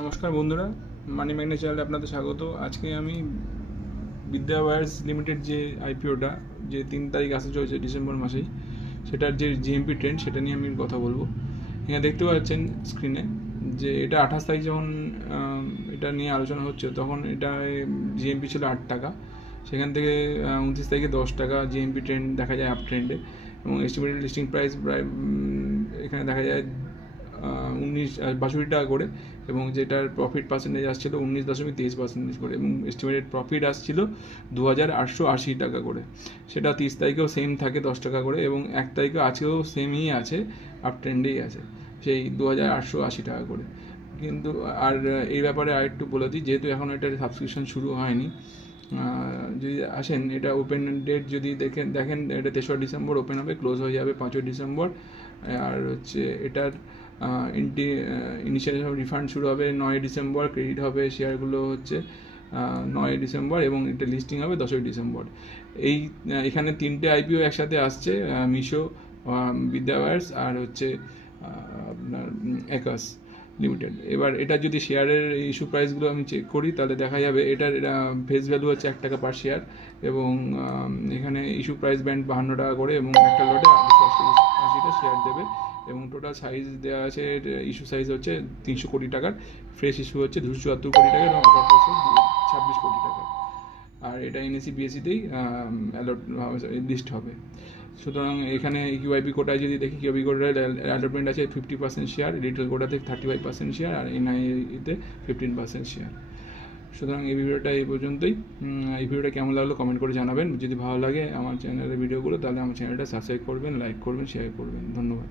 নমস্কার বন্ধুরা, money magnet চ্যানেলে আপনাদের স্বাগত। আজকে আমি বিদ্যা ওয়্যার্স লিমিটেড যে আইপিওটা যে 3 তারিখ আসতে চলেছে ডিসেম্বর মাসেই, সেটার যে জিএমপি ট্রেন্ড সেটা নিয়ে আমি কথা বলবো। এখানে দেখতে পাচ্ছেন স্ক্রিনে যে এটা 28 তারিখ যখন এটা নিয়ে আলোচনা হচ্ছে তখন এটা জিএমপি ছিল 8 টাকা। সেখান থেকে 29 তারিখে 10 টাকা জিএমপি ট্রেন্ড দেখা যায় আপ ট্রেন্ডে, এবং এস্টিমেটেড লিস্টিং প্রাইস প্রায় এখানে দেখা যায় 62 টাকা করে, এবং যেটার প্রফিট পার্সেন্টেজ আসছিল 19.23% করে, এবং এস্টিমেটেড প্রফিট আসছিল 2880 টাকা করে। সেটা 30 তারিখেও সেম থাকে 10 টাকা করে, এবং 1 তারিখে আজকেও সেমই আছে, আপ ট্রেন্ডেই আছে সেই 2880 টাকা করে। কিন্তু আর এই ব্যাপারে আরেকটু বলে দিই, যেহেতু এখন এটার সাবস্ক্রিপশন শুরু হয়নি, যদি আসেন এটা ওপেন ডেট যদি দেখেন এটা 3রা ডিসেম্বর ওপেন হবে, ক্লোজ হয়ে যাবে 5ই ডিসেম্বর। আর হচ্ছে এটার ইনিশিয়াল রিফান্ড শুরু হবে 9ই ডিসেম্বর, ক্রেডিট হবে শেয়ারগুলো হচ্ছে 9ই ডিসেম্বর, এবং এটা লিস্টিং হবে 10ই ডিসেম্বর। এখানে 3টে আইপিও একসাথে আসছে, মিশো, বিদ্যা ওয়্যার্স আর হচ্ছে আপনার একাস লিমিটেড। এবার এটা যদি শেয়ারের ইস্যু প্রাইসগুলো আমি চেক করি তাহলে দেখা যাবে এটার ফেস ভ্যালু হচ্ছে 1 টাকা পার শেয়ার, এবং এখানে ইস্যু প্রাইস ব্যান্ড 52 টাকা করে, এবং একটা লটে 280টা শেয়ার দেবে, এবং টোটাল সাইজ দেওয়া আছে, ইস্যু সাইজ হচ্ছে 300 কোটি টাকার, ফ্রেশ ইস্যু হচ্ছে 274 কোটি টাকা, এবং অপার হচ্ছে 26 কোটি টাকা। আর এটা এনএসি বিএসসিতেই লিস্ট হবে। সুতরাং এখানে কিউআইপি কোটায় যদি দেখি, কিউআইপি কোটায় অ্যালটমেন্ট আছে 50% শেয়ার, রিটেল কোটাতে 35% শেয়ার, আর এনআইতে 15% শেয়ার। সুতরাং এই ভিডিওটা এই পর্যন্তই। এই ভিডিওটা কেমন লাগলো কমেন্ট করে জানাবেন। যদি ভালো লাগে আমার চ্যানেলের ভিডিওগুলো তাহলে আমার চ্যানেলটা সাবস্ক্রাইব করবেন, লাইক করবেন, শেয়ার করবেন। ধন্যবাদ।